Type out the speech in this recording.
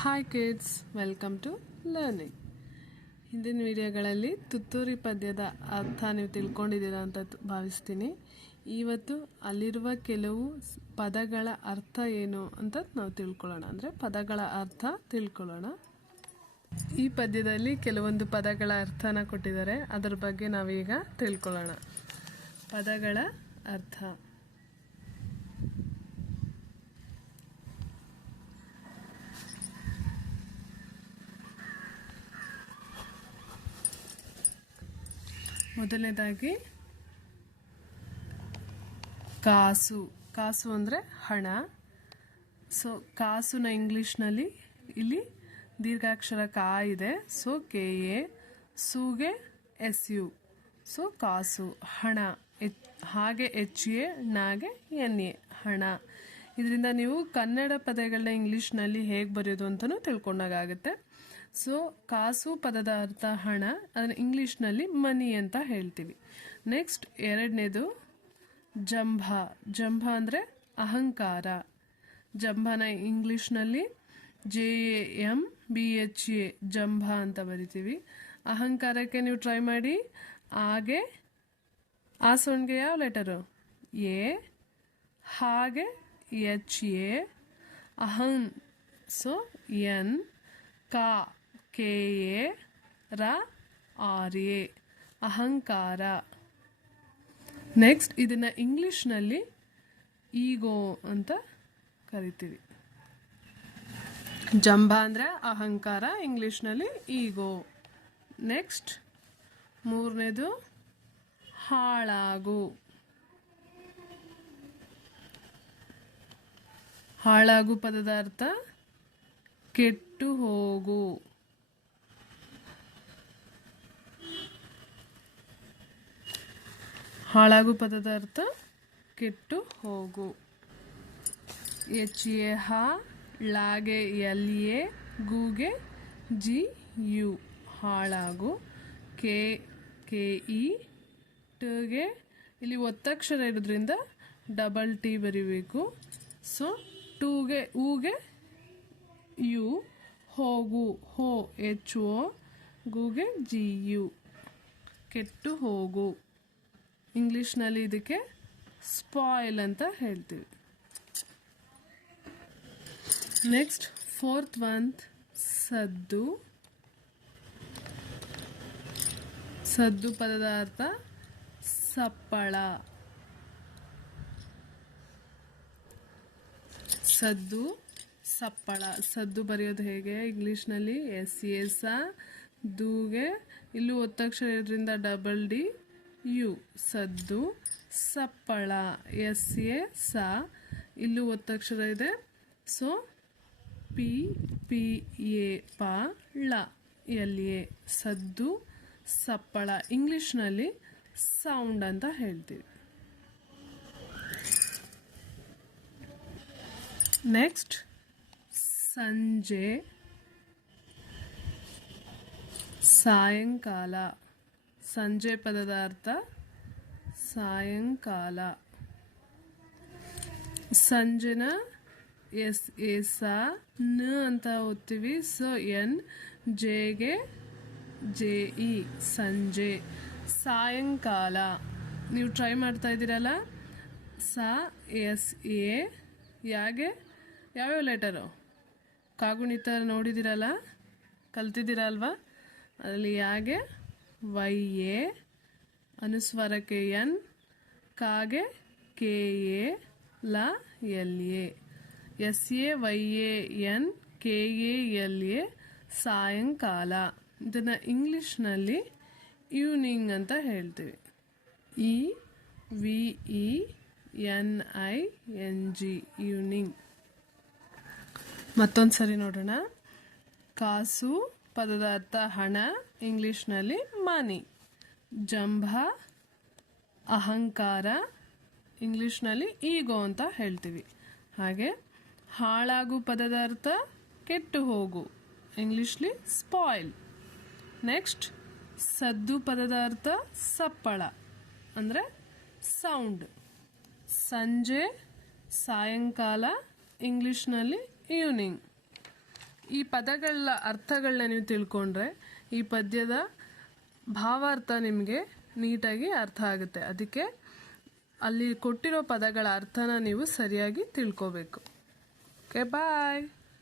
Hi kids welcome to learning ಹಿಂದಿನ ವಿಡಿಯೋಗಳಲ್ಲಿ ತುತ್ತೂರಿ ಪದ್ಯದ ಅರ್ಥ ನೀವು ತಿಳ್ಕೊಂಡಿದ್ದೀರಾ ಅಂತ ಭಾವಿಸ್ತೀನಿ. ಇವತ್ತು ಅಲ್ಲಿರುವ ಕೆಲವು ಪದಗಳ ಅರ್ಥ ಏನು ಅಂತ ನಾವು ತಿಳ್ಕೊಳ್ಳೋಣ. ಅಂದರೆ ಪದಗಳ ಅರ್ಥ ತಿಳ್ಕೊಳ್ಳೋಣ. ಈ ಪದ್ಯದಲ್ಲಿ ಕೆಲವೊಂದು ಪದಗಳ ಅರ್ಥನ ಕೊಟ್ಟಿದ್ದಾರೆ. ಅದರ ಬಗ್ಗೆ ನಾವೀಗ ತಿಳ್ಕೊಳ್ಳೋಣ. ಪದಗಳ ಅರ್ಥ. ಮೊದಲನೇದಾಗಿ ಕಾಸು. ಕಾಸು ಅಂದರೆ ಹಣ. ಸೊ ಕಾಸುನ ಇಂಗ್ಲೀಷ್ನಲ್ಲಿ ಇಲ್ಲಿ ದೀರ್ಘಾಕ್ಷರ ಕಾ ಇದೆ. ಸೊ ಕೆ, ಎ, ಸುಗೆ, ಎಸ್, ಯು. ಸೊ ಕಾಸು, ಹಣ, ಎಚ್, ಹಾಗೆ ಎಚ್, ಎ, ನಾಗೆ, ಎನ್, ಎ, ಹಣ. ಇದರಿಂದ ನೀವು ಕನ್ನಡ ಪದಗಳನ್ನ ಇಂಗ್ಲೀಷ್ನಲ್ಲಿ ಹೇಗೆ ಬರೆಯೋದು ಅಂತಲೂ ತಿಳ್ಕೊಂಡಾಗುತ್ತೆ ಸೊ ಕಾಸು ಪದದ ಅರ್ಥ ಹಣ, ಅದನ್ನು ಇಂಗ್ಲೀಷ್ನಲ್ಲಿ ಮನಿ ಅಂತ ಹೇಳ್ತೀವಿ. ನೆಕ್ಸ್ಟ್ ಎರಡನೇದು ಜಂಭ. ಜಂಭ ಅಂದರೆ ಅಹಂಕಾರ. ಜಂಭನ ಇಂಗ್ಲೀಷ್ನಲ್ಲಿ J A M B H A ಜಂಭ ಅಂತ ಬರಿತೀವಿ. ಅಹಂಕಾರಕ್ಕೆ ನೀವು ಟ್ರೈ ಮಾಡಿ. ಹಾಗೆ ಆ ಸೊಣ್ಗೆ ಯಾವ ಲೆಟರು ಎ, ಹಾಗೆ ಎಚ್, ಎ ಅಹಂ ಸೊ ಎನ್, ಕಾ. ಕೆ ಎ ರ ಆರ್ ಎ ಅಹಂಕಾರ. ನೆಕ್ಸ್ಟ್ ಇದನ್ನು ಇಂಗ್ಲೀಷ್ನಲ್ಲಿ ಈಗೋ ಅಂತ ಕರಿತೀವಿ. ಜಂಬ ಅಂದರೆ ಅಹಂಕಾರ, ಇಂಗ್ಲೀಷ್ನಲ್ಲಿ ಈಗೋ. ನೆಕ್ಸ್ಟ್ ಮೂರನೇದು ಹಾಳಾಗು. ಹಾಳಾಗು ಪದದ ಅರ್ಥ ಕೆಟ್ಟು ಹೋಗು. ಹಾಳಾಗು ಪದದ ಅರ್ಥ ಕೆಟ್ಟು ಹೋಗು. ಎಚ್ ಎ ಹ, ಲಾಗೆ ಎಲ್ ಎ, ಗೂಗೆ ಜಿ ಯು. ಹಾಳಾಗು. ಕೆ ಕೆ, ಇ, ಟಗೆ. ಇಲ್ಲಿ ಒತ್ತಕ್ಷರ ಇರೋದ್ರಿಂದ ಡಬಲ್ ಟಿ ಬರಿಬೇಕು. ಸೊ, ಟೂಗೆ, ಊಗೆ ಯು, ಹೋಗು. ಹೋ, ಎಚ್, ಓ, ಗೂಗೆ, ಜಿ, ಯು. ಕೆಟ್ಟು ಹೋಗು. ಇಂಗ್ಲೀಷ್ನಲ್ಲಿ ಇದಕ್ಕೆ ಸ್ಪಾಯ್ಲ್ ಅಂತ ಹೇಳ್ತೀವಿ. ನೆಕ್ಸ್ಟ್ ಫೋರ್ತ್ ಮಂತ್ ಸದ್ದು. ಸದ್ದು ಪದದ ಅರ್ಥ ಸಪ್ಪಳ. ಸದ್ದು ಸಪ್ಪಳ. ಸದ್ದು ಬರೆಯೋದು ಹೇಗೆ? ಇಂಗ್ಲೀಷ್ನಲ್ಲಿ ಎಸ್ ಎ ಸ, ದೂಗೆ. ಇಲ್ಲೂ ಒತ್ತಕ್ಷರ ಇದರಿಂದ ಡಬಲ್ ಡಿ ಯು ಸದ್ದು, ಸಪ್ಪಳ ಎಸ್ ಎ ಸ. ಇಲ್ಲೂ ಒತ್ತಕ್ಷರ ಇದೆ. ಸೊ, ಪಿ ಪಿ, ಎ, ಪ, ಳ. ಎಲ್, ಎ, ಸದ್ದು, ಸಪ್ಪಳ. ಇಂಗ್ಲೀಷ್ನಲ್ಲಿ ಸೌಂಡ್ ಅಂತ ಹೇಳ್ತೀವಿ. ನೆಕ್ಸ್ಟ್, ಸಂಜೆ, ಸಾಯಂಕಾಲ. ಸಂಜೆ ಪದದ ಅರ್ಥ, ಸಾಯಂಕಾಲ. ಸಂಜೆನ ಎಸ್, ಎ, ಸ, ನ ಅಂತ ಓದ್ತೀವಿ. ಸೊ, ಎನ್ ಜೆಗೆ ಜೆ, ಇ, ಸಂಜೆ. ಸಾಯಂಕಾಲ. ನೀವು ಟ್ರೈ ಮಾಡ್ತಾ ಇದ್ದೀರಲ್ಲ? ಸ, ಎಸ್, ಎ ಯಾಗೆ ಯಾವ್ಯಾವ ಲೆಟರು? ಕಾಗುಣಿತ ನೋಡಿದ್ದೀರಲ್ಲ? ಕಲ್ತಿದ್ದೀರ ಅಲ್ವಾ? ಅದರಲ್ಲಿ ಯಾಗೆ ವೈ ಎ ಅನುಸ್ವರಕ್ಕೆ ಎನ್ ಕಾಗೆ ಕೆ ಎ ಲ L A S A Y A N K A L A ಸಾಯಂಕಾಲ. ಇದನ್ನು ಇಂಗ್ಲೀಷ್ನಲ್ಲಿ ಈವ್ನಿಂಗ್ ಅಂತ ಹೇಳ್ತೀವಿ. E V E N, I, N, G, evening. ಮತ್ತೊಂದು ಸರಿ ನೋಡೋಣ. ಕಾಸು, ಪದದ ಅರ್ಥ ಹಣ ಇಂಗ್ಲೀಷ್ನಲ್ಲಿ ಮನಿ ಜಂಭ, ಅಹಂಕಾರ, ಇಂಗ್ಲೀಷ್ನಲ್ಲಿ ಈಗೋ ಅಂತ ಹೇಳ್ತೀವಿ. ಹಾಗೆ ಹಾಳಾಗು ಪದದ ಅರ್ಥ ಕೆಟ್ಟು ಹೋಗು, ಇಂಗ್ಲೀಷ್ಲಿ ಸ್ಪಾಯ್ಲ್ ನೆಕ್ಸ್ಟ್ ಸದ್ದು ಪದದ ಅರ್ಥ ಸಪ್ಪಳ, ಅಂದರೆ ಸೌಂಡ್ ಸಂಜೆ, ಸಾಯಂಕಾಲ, ಇಂಗ್ಲೀಷ್ನಲ್ಲಿ ಈವ್ನಿಂಗ್ ಈ ಪದಗಳ ಅರ್ಥಗಳನ್ನ ನೀವು ತಿಳ್ಕೊಂಡ್ರೆ ಈ ಪದ್ಯದ ಭಾವಾರ್ಥ ನಿಮಗೆ ನೀಟಾಗಿ ಅರ್ಥ ಆಗುತ್ತೆ. ಅದಕ್ಕೆ ಅಲ್ಲಿ ಕೊಟ್ಟಿರೋ ಪದಗಳ ಅರ್ಥನ ನೀವು ಸರಿಯಾಗಿ ತಿಳ್ಕೋಬೇಕು. Okay bye